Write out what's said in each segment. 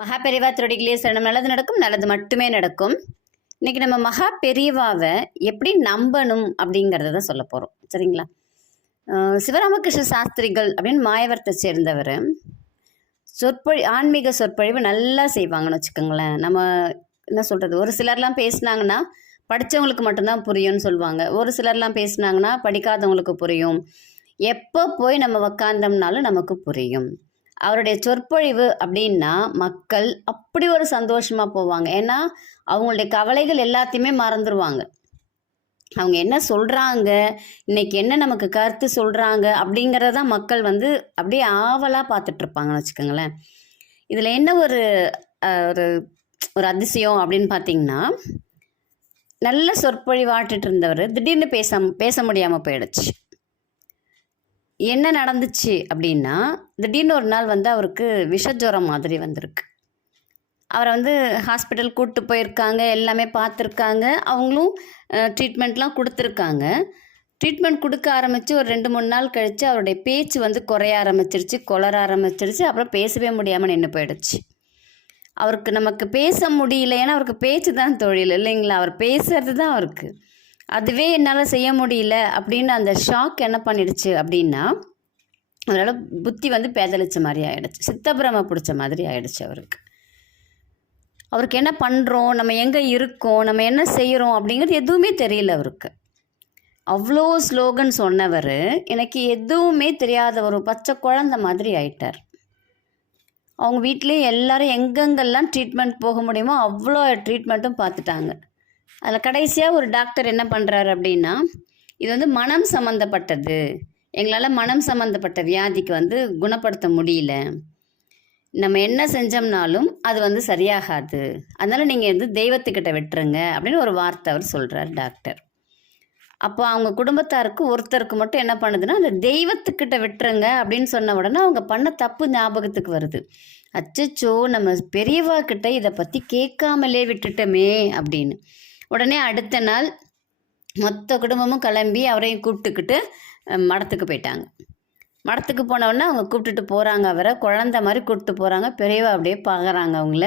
மகா பெரியவா திருடிகளே சரணம். நல்லது நடக்கும், நல்லது மட்டுமே நடக்கும். இன்னைக்கு நம்ம மகா பெரியவாவை எப்படி நம்பணும் அப்படிங்கிறத தான் சொல்ல போகிறோம். சரிங்களா? சிவராமகிருஷ்ண சாஸ்திரிகள் அப்படின்னு மாயவரத்தை சேர்ந்தவர். ஆன்மீக சொற்பொழிவு நல்லா செய்வாங்கன்னு வச்சுக்கோங்களேன். நம்ம என்ன சொல்கிறது, ஒரு சிலர்லாம் பேசுனாங்கன்னா படித்தவங்களுக்கு மட்டும்தான் புரியும்னு சொல்லுவாங்க. ஒரு சிலர்லாம் பேசுனாங்கன்னா படிக்காதவங்களுக்கு புரியும். எப்போ போய் நம்ம உக்காந்தோம்னாலும் நமக்கு புரியும். அவருடைய சொற்பொழிவு அப்படின்னா மக்கள் அப்படி ஒரு சந்தோஷமாக போவாங்க. ஏன்னா அவங்களுடைய கவலைகள் எல்லாத்தையுமே மறந்துடுவாங்க. அவங்க என்ன சொல்கிறாங்க, இன்னைக்கு என்ன நமக்கு கருத்து சொல்கிறாங்க அப்படிங்கிறத மக்கள் அப்படியே ஆவலாக பார்த்துட்ருப்பாங்கன்னு வச்சுக்கோங்களேன். இதில் என்ன ஒரு ஒரு ஒரு அதிசயம் அப்படின்னு பார்த்தீங்கன்னா, நல்ல சொற்பொழிவாட்டுட்டு இருந்தவர் திடீர்னு பேச முடியாமல் போயிடுச்சு. என்ன நடந்துச்சு அப்படின்னா, திடீர்னு ஒரு நாள் அவருக்கு விஷஜுரம் மாதிரி வந்திருக்கு. அவரை ஹாஸ்பிட்டல் கூப்பிட்டு போயிருக்காங்க, எல்லாமே பார்த்துருக்காங்க. அவங்களும் ட்ரீட்மெண்ட்லாம் கொடுத்துருக்காங்க. ட்ரீட்மெண்ட் கொடுக்க ஆரம்பித்து ஒரு 2-3 நாள் கழித்து அவருடைய பேச்சு குறைய ஆரம்பிச்சிருச்சு, கொளர ஆரம்பிச்சிருச்சு. அப்புறம் பேசவே முடியாமல் நின்று போயிடுச்சு. அவருக்கு நமக்கு பேச முடியல, ஏன்னா அவருக்கு பேச்சு தான் தொழில் இல்லைங்களா? அவர் பேசுறது தான் அவருக்கு. அதுவே என்னால் செய்ய முடியல அப்படின்னு அந்த ஷாக் என்ன பண்ணிடுச்சு அப்படின்னா, அவரோட புத்தி பேதலிச்ச மாதிரி ஆகிடுச்சு, சித்தப்பிரம பிடிச்ச மாதிரி ஆகிடுச்சு. அவருக்கு என்ன பண்ணுறோம், நம்ம எங்கே இருக்கோம், நம்ம என்ன செய்கிறோம் அப்படிங்கிறது எதுவுமே தெரியல அவருக்கு. அவ்வளோ ஸ்லோகன் சொன்னவர் எனக்கு எதுவுமே தெரியாத ஒரு பச்சை குழந்தை மாதிரி ஆயிட்டார். அவங்க வீட்லேயே எல்லாரும் எங்கெங்கெல்லாம் ட்ரீட்மெண்ட் போக முடியுமோ அவ்வளோ ட்ரீட்மெண்ட்டும் பார்த்துட்டாங்க. அதில் கடைசியாக ஒரு டாக்டர் என்ன பண்ணுறாரு அப்படின்னா, இது மனம் சம்மந்தப்பட்டது, எங்களால் மனம் சம்மந்தப்பட்ட வியாதிக்கு குணப்படுத்த முடியல, நம்ம என்ன செஞ்சோம்னாலும் அது சரியாகாது, அதனால் நீங்கள் தெய்வத்துக்கிட்ட விட்டுருங்க அப்படின்னு ஒரு வார்த்தை அவர் சொல்கிறார் டாக்டர். அப்போ அவங்க குடும்பத்தாருக்கு ஒருத்தருக்கு மட்டும் என்ன பண்ணுதுன்னா, அந்த தெய்வத்துக்கிட்ட விட்டுருங்க அப்படின்னு சொன்ன உடனே அவங்க பண்ண தப்பு ஞாபகத்துக்கு வருது. அச்சச்சோ, நம்ம பெரியவா கிட்ட இதை பற்றி கேட்காமலே விட்டுட்டோமே அப்படின்னு. உடனே அடுத்த நாள் மொத்த குடும்பமும் கிளம்பி அவரையும் கூப்பிட்டுக்கிட்டு மடத்துக்கு போயிட்டாங்க. மடத்துக்கு போனவுடனே அவங்க கூப்பிட்டுட்டு போகிறாங்க, அவரை குழந்த மாதிரி கூப்பிட்டு போகிறாங்க. பெரியவா அப்படியே பார்க்குறாங்க அவங்கள.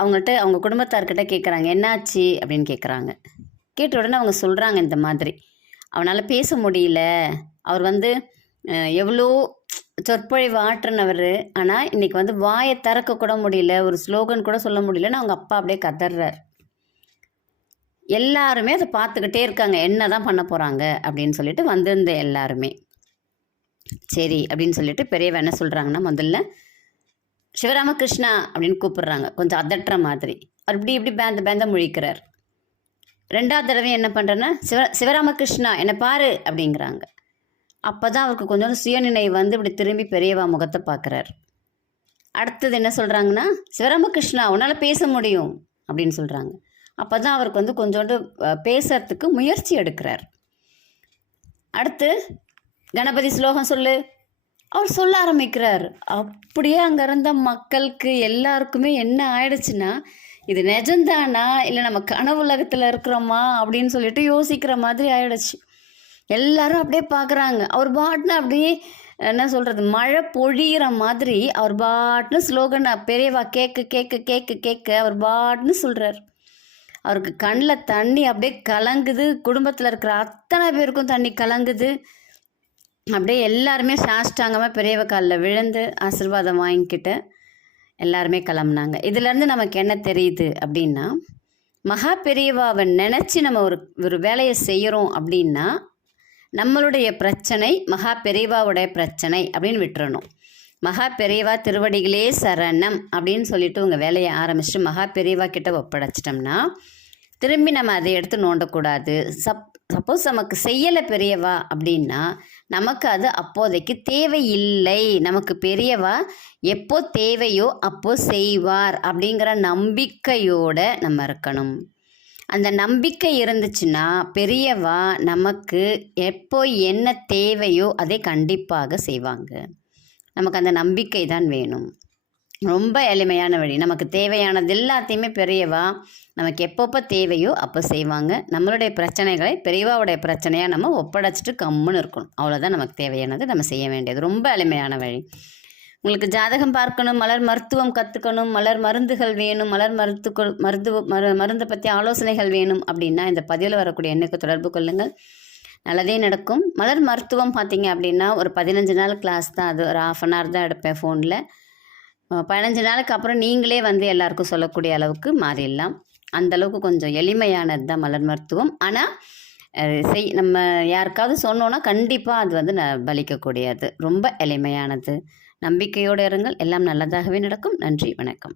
அவங்கள்ட்ட அவங்க குடும்பத்தார்கிட்ட கேட்குறாங்க, என்னாச்சு அப்படின்னு கேட்குறாங்க. கேட்ட உடனே அவங்க சொல்கிறாங்க, இந்த மாதிரி அவனால் பேச முடியல, அவர் எவ்வளோ சொற்பொழிவு ஆற்றுனவர், ஆனால் இன்றைக்கி வாயை திறக்க கூட முடியல, ஒரு ஸ்லோகன் கூட சொல்ல முடியலன்னு அவங்க அப்பா அப்படியே கதறார். எல்லாருமே அதை பார்த்துக்கிட்டே இருக்காங்க, என்ன தான் பண்ண போகிறாங்க அப்படின்னு சொல்லிட்டு வந்திருந்த எல்லாருமே. சரி அப்படின்னு சொல்லிட்டு பெரியவ என்ன சொல்கிறாங்கன்னா, முதல்ல சிவராமகிருஷ்ணா அப்படின்னு கூப்பிடுறாங்க, கொஞ்சம் அதட்டுற மாதிரி. அவர் இப்படி பேந்த முழிக்கிறார். 2வது தடவை என்ன பண்ணுறேன்னா, சிவராமகிருஷ்ணா என்னை பாரு அப்படிங்கிறாங்க. அப்போ தான் அவருக்கு கொஞ்சம் சுயநினைவு இப்படி திரும்பி பெரியவா முகத்தை பார்க்குறார். அடுத்தது என்ன சொல்கிறாங்கன்னா, சிவராமகிருஷ்ணா உன்னால் பேச முடியும் அப்படின்னு சொல்கிறாங்க. அப்போ தான் அவருக்கு கொஞ்சோண்டு பேசுறதுக்கு முயற்சி எடுக்கிறார். அடுத்து கணபதி ஸ்லோகம் சொல்லு, அவர் சொல்ல ஆரம்பிக்கிறார். அப்படியே அங்கே இருந்த மக்களுக்கு எல்லாருக்குமே என்ன ஆயிடுச்சுன்னா, இது நிஜம்தானா இல்லை நம்ம கனவு உலகத்தில் இருக்கிறோமா அப்படின்னு சொல்லிட்டு யோசிக்கிற மாதிரி ஆயிடுச்சு. எல்லாரும் அப்படியே பார்க்குறாங்க. அவர் பாட்டுன்னு அப்படியே என்ன சொல்கிறது, மழை பொழியிற மாதிரி அவர் பாட்டுன்னு ஸ்லோகனை பெரியவா கேட்க கேட்க கேட்க கேட்க அவர் பாட்டுன்னு சொல்கிறார். அவருக்கு கண்ணில் தண்ணி அப்படியே கலங்குது. குடும்பத்தில் இருக்கிற அத்தனை பேருக்கும் தண்ணி கலங்குது. அப்படியே எல்லாருமே சாஷ்டாங்கமாக பெரியவ காலில் விழுந்து ஆசீர்வாதம் வாங்கிக்கிட்டு எல்லாருமே கிளம்புனாங்க. இதுலேருந்து நமக்கு என்ன தெரியுது அப்படின்னா, மகா பெரியவாவை நினச்சி நம்ம ஒரு வேலையை செய்கிறோம் அப்படின்னா, நம்மளுடைய பிரச்சனை மகா பெரியவாவுடைய பிரச்சனை அப்படின்னு விட்டுறணும். மகா பெரியவா திருவடிகளே சரணம் அப்படின்னு சொல்லிட்டு உங்கள் வேலையை ஆரம்பிச்சுட்டு மகா பெரியவா கிட்ட ஒப்படைச்சிட்டோம்னா, திரும்பி நம்ம அதை எடுத்து நோண்டக்கூடாது. சப்போஸ் நமக்கு செய்யலை பெரியவா அப்படின்னா நமக்கு அது அப்போதைக்கு தேவையில்லை. நமக்கு பெரியவா எப்போ தேவையோ அப்போ செய்வார் அப்படிங்கிற நம்பிக்கையோடு நம்ம இருக்கணும். அந்த நம்பிக்கை இருந்துச்சுன்னா பெரியவா நமக்கு எப்போ என்ன தேவையோ அதை கண்டிப்பாக செய்வாங்க. நமக்கு அந்த நம்பிக்கை தான் வேணும். ரொம்ப எளிமையான வழி. நமக்கு தேவையானது எல்லாத்தையுமே பெரியவா நமக்கு எப்பப்போ தேவையோ அப்போ செய்வாங்க. நம்மளுடைய பிரச்சனைகளை பெரியவாவுடைய பிரச்சனையாக நம்ம ஒப்படைச்சிட்டு கம்முன்னு இருக்கணும். அவ்வளோதான் நமக்கு தேவையானது, நம்ம செய்ய வேண்டியது. ரொம்ப எளிமையான வழி. உங்களுக்கு ஜாதகம் பார்க்கணும், மலர் மருத்துவம் கற்றுக்கணும், மலர் மருந்துகள் வேணும், மலர் மருந்தை பற்றி ஆலோசனைகள் வேணும் அப்படின்னா இந்த பதிவில் வரக்கூடிய எண்ணுக்கு தொடர்பு கொள்ளுங்கள். நல்லதே நடக்கும். மலர் மருத்துவம் பார்த்தீங்க அப்படின்னா ஒரு 15 நாள் கிளாஸ் தான், அது ஒரு 1/2 hour தான் எடுப்பேன் ஃபோனில். 15 நாளுக்கு அப்புறம் நீங்களே வந்து எல்லாருக்கும் சொல்லக்கூடிய அளவுக்கு மாறிடலாம். அந்தளவுக்கு கொஞ்சம் எளிமையானது தான் மலர் மருத்துவம். ஆனால் நம்ம யாருக்காவது சொன்னோன்னா கண்டிப்பாக அது வந்து பலிக்கக்கூடியது. ரொம்ப எளிமையானது. நம்பிக்கையோடு இருங்கள். எல்லாம் நல்லதாகவே நடக்கும். நன்றி, வணக்கம்.